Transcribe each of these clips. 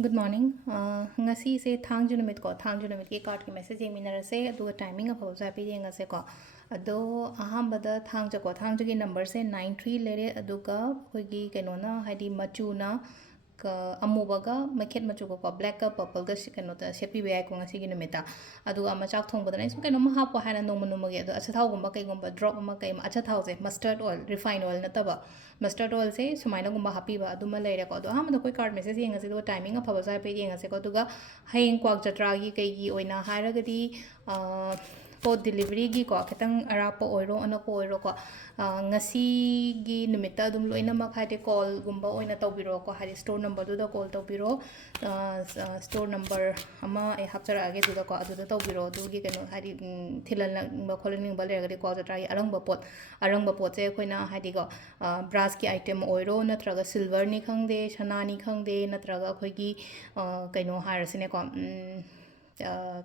Good morning. Ngasi se thang junamit ko thang junamit ki card ki message e minara se adu timing of hosa pi yenga se ko ado aham bada thang ja ko thang ja ki number se 93 lere adu ka koi gi kenona haidi machu na ka amubaga makhet machu ko black ka purple ga keno ta sepi be ai ko ngasi gi numita adu ama chak thong bada nai so keno ma ha po hana no manu mage adu acha thau gumba kai gumba drop ma kai acha thau se mustard oil refined oil na taba mustard oil se sumaina gumba happy ba adu ma leire ko adu aham da koi card message yenga se do timing of hosa pi yenga se ko adu ga hayeng kwak jatra gi kai gi oina haragadi pot delivery gi ko khitang arapa oiro anako oiro ko ngasi gi numita dum loina ma khade call gumba oina tawbiro ko hari store number du da call tawbiro store number ama e hapchara age du da ko adu da tawbiro du gi keno hari thilal ba kholning ba le gadi ko jatra arangba pot se khoina hadi ko brass ki item oiro natraga silver ni khangde sana ni khangde natraga khoi gi kaino harasine ko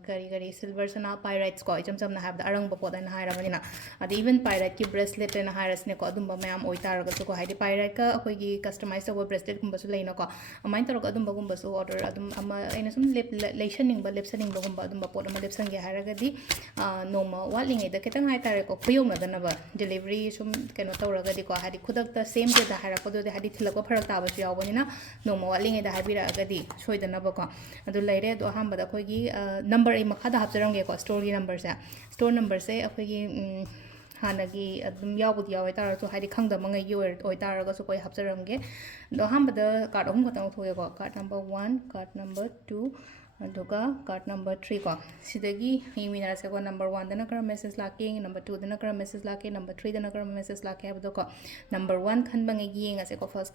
kari silver sana pyrites ko icham cham na have the arang bapot and hire manina adi even pyrite ki bracelet and hires ne ko adumba mayam oitar ga ko haidi pyrite ka akoi gi customize over bracelet gumba su leina ko amain tor ko adumba gumba su order adum ama aina sum leishaning ba lepsaning ba gumba adumba pot ama lepsang ge hire ga di noma waling ida ketang hai tare ko khuyong na dana ba delivery sum keno tor ga di ko hadi khudak ta same day da hire ko do hadi thilak ko pharak ta ba su yaw banina noma waling ida habira ga di soidana ba ko adu leire do hamba da khoi gi number ai makhada hapcharam ge ko store gi number se store number se akhoi gi hanagi adum yawbud yaw ai tar to hadi khangda mangai gi oi tar ga so koi hapcharam ge do hamba da card ahum khatang thoye ko card number 1 card number 2 aduga card number 3 ko sidagi himina se ko number 1 dana kara message lake number 2 dana kara message lake number 3 dana kara message lake abdo ko number 1 khan bangai gi nga se ko first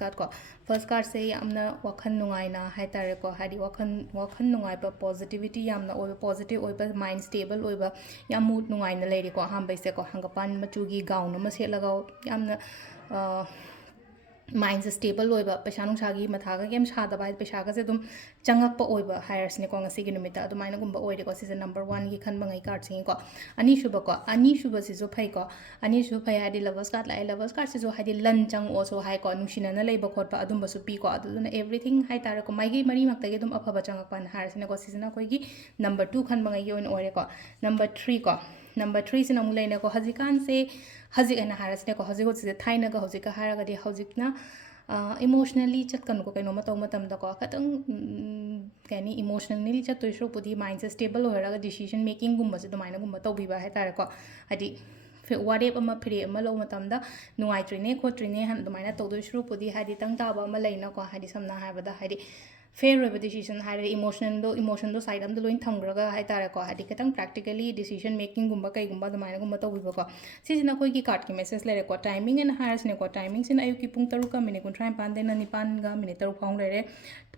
card se yamna wakhan nungai na hai tare ko hadi wakhan nungai ba positivity yamna oi positive oi ba mind stable oi ba yam mood nungai na leiri ko ham bai se ko hangapan machu gi gown ma se lagaw yamna mind stable oiba paisa nungsagi mathaga game shada bai paisa ga se dum changak pa oiba hires ne ko ngasi gi numita adumaina gumba oire ko season number 1 gi khan bangai card sing ko ani shuba si zo phai ko ani shu phai hadi lovers card si zo hadi lan chang o so hai ko nungsina na leiba khot pa adum basu pi ko aduna everything hai tar ko mai gi mari mak ta gi dum afaba changak pan hires ne ko season na koi gi number 2 khan bangai gi oin oire ko number 3 sin amu leina ko hajikan se hazik ana haras ne ko hazik ho se thaina ga hazik ka hara ga di hazik na emotionally chat kan ko kaino ma taw matam da ko katang kani emotionally chat to shro pudi mind se stable ho ra ga decision making gumba se dumaina gumba taw bi ba hai tar ko hadi warep ama phire ama lo matam da nuai trine kho trine han dumaina taw do shro pudi hadi tang ta ba ma leina ko hadi samna ha ba da hadi fair over decision hire emotion do side am do loin thamgraga hai tara ko hadi ketang practically decision making gumba kai gumba do maina gumba to bibo ko sisina koi ki card ki message lere ko timing and hires ne ko timing sin ayu ki pung taru ka minute 3 pan de na nipan ga minute taru phang lere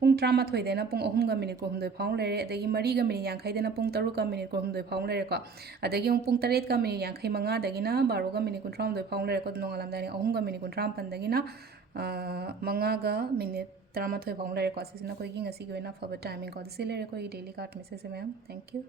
pung 38 de na pung 3 ga minute ko 9 phang lere adagi 3 ga minute 50 de na pung taru ka minute ko 9 phang lere ko adagi pung 8 ka minute 55 dagi na 12 ga minute 39 phang lere ko nongalam dani 3 ga minute 35 dagi na manga ga minute Taramathoi phang lere ko sisina koi gi ngasi gi na for timing ko the lere ko daily card message ma'am. Thank you.